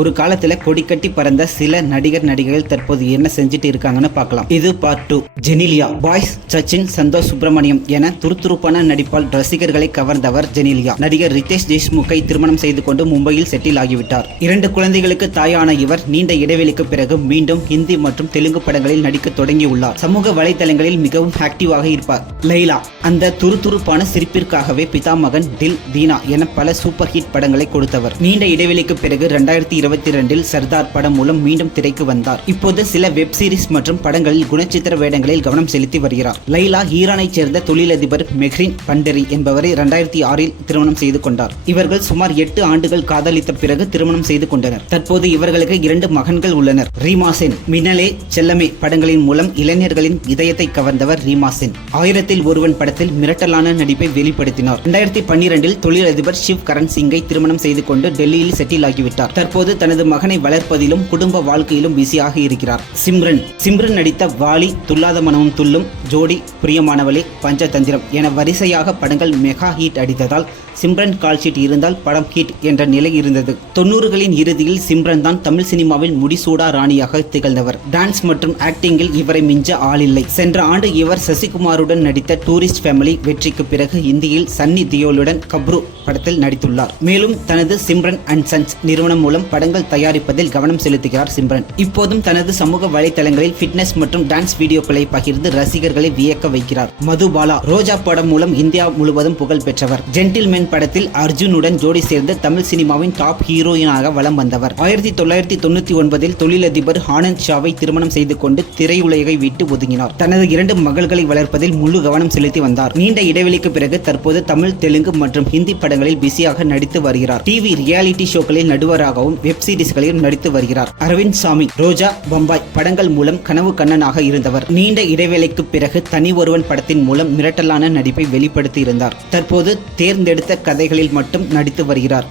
ஒரு காலத்துல கொடி கட்டி பறந்த சில நடிகர்கள் தற்போது என்ன செஞ்சுட்டு இருக்காங்கன்னு பார்க்கலாம். இது பார்ட் 2. ஜெனிலியா. பாய்ஸ் சச்சின், சந்தோஷ் சுப்பிரமணியம் என துருதுருப்பான நடிப்பால் ரசிகர்களை கவர்ந்தவர் ஜெனிலியா. நடிகர் ரிதேஷ் தேஷ்முக்கை திருமணம் செய்து கொண்டு மும்பையில் செட்டில் ஆகிவிட்டார். 2 குழந்தைகளுக்கு தாயான இவர் நீண்ட இடைவெளிக்கு பிறகு மீண்டும் ஹிந்தி மற்றும் தெலுங்கு படங்களில் நடிக்க தொடங்கியுள்ளார். சமூக வலைதளங்களில் மிகவும் ஆக்டிவாக இருப்பார். லைலா. அந்த துருதுருப்பான சிரிப்பிற்காகவே பிதாமகன், தில், தீனா என பல சூப்பர் ஹிட் படங்களை கொடுத்தவர். நீண்ட இடைவெளிக்கு பிறகு 2022 சர்தார் படம் மூலம் மீண்டும் திரைக்கு வந்தார். இப்போது சில வெப் சீரிஸ் மற்றும் படங்களில் குணச்சித்திர வேடங்களில் கவனம் செலுத்தி வருகிறார். லைலா ஈரானைச் சேர்ந்த தொழிலதிபர் மெஹ்ரின் பண்டரி என்பவரை 2006 திருமணம் செய்து கொண்டார். இவர்கள் சுமார் 8 ஆண்டுகள் காதலித்த பிறகு திருமணம் செய்து கொண்டனர். தற்போது இவர்களுக்கு 2 மகன்கள் உள்ளனர். ரீமா சென். மின்னலே செல்லமே படங்களின் மூலம் இளைஞர்களின் இதயத்தை கவர்ந்தவர் ரீமா சென். 1000ல் ஒருவன் படத்தில் மிரட்டலான நடிப்பை வெளிப்படுத்தினார். 2012 தொழிலதிபர் ஷிவ் கரண் சிங்கை திருமணம் செய்து கொண்டு டெல்லியில் செட்டில் ஆகிவிட்டார். தற்போது தனது மகனை வளர்ப்பதிலும் குடும்ப வாழ்க்கையிலும் பிஸியாக இருக்கிறார். சிம்ரன் நடித்த வாலி, துல்லாத மனமும் துள்ளும், ஜோடி, பிரியமானவளே, பஞ்சதந்திரம் என வரிசையாக படங்கள் மெகா ஹிட் அடித்ததால் சிம்ரன் கால்ஷீட் இருந்தால் படம் ஹிட் என்ற நிலை இருந்தது. 90களின் இறுதியில் சிம்ரன் தான் தமிழ் சினிமாவில் முடிசூடா ராணியாக திகழ்ந்தவர். டான்ஸ் மற்றும் ஆக்டிங்கில் இவரை மிஞ்ச ஆளில்லை. சென்ற ஆண்டு இவர் சசிகுமாருடன் நடித்த டூரிஸ்ட் ஃபேமிலி வெற்றிக்கு பிறகு இந்தியில் சன்னி தியோலுடன் கப்ரு படத்தில் நடித்துள்ளார். மேலும் தனது சிம்ரன் அண்ட் சன்ஸ் நிறுவனம் மூலம் படங்கள் தயாரிப்பதில் கவனம் செலுத்துகிறார் சிம்ரன். இப்போதும் தனது சமூக வலைதளங்களில் ஃபிட்னஸ் மற்றும் டான்ஸ் வீடியோக்களை பகிர்ந்து ரசிகர்களை வியக்க வைக்கிறார். மதுபாலா. ரோஜா படம் மூலம் இந்தியா முழுவதும் புகழ் பெற்றவர். ஜென்டில்மேன் படத்தில் அர்ஜுனுடன் ஜோடி சேர்ந்து தமிழ் சினிமாவின் டாப் ஹீரோயினாக வலம் வந்தவர். 1999 தொழிலதிபர் ஆனந்த் ஷாவை திருமணம் செய்து கொண்டு திரையுலகை விட்டு ஒதுங்கினார். தனது 2 மகள்களை வளர்ப்பதில் முழு கவனம் செலுத்தி வந்தார். நீண்ட இடைவெளிக்கு பிறகு தற்போது தமிழ், தெலுங்கு மற்றும் ஹிந்தி படங்களில் பிஸியாக நடித்து வருகிறார். டிவி ரியாலிட்டி ஷோக்களில் நடுவராகவும் வெப் சீரிஸ்களிலும் நடித்து வருகிறார். அரவிந்த் சாமி. ரோஜா, பம்பாய் படங்கள் மூலம் கனவு கண்ணனாக இருந்தவர். நீண்ட இடைவேளைக்கு பிறகு தனி ஒருவன் படத்தின் மூலம் மிரட்டலான நடிப்பை வெளிப்படுத்தி இருந்தார். தற்போது தேர்ந்தெடுத்த கதைகளில் மட்டும் நடித்து வருகிறார்.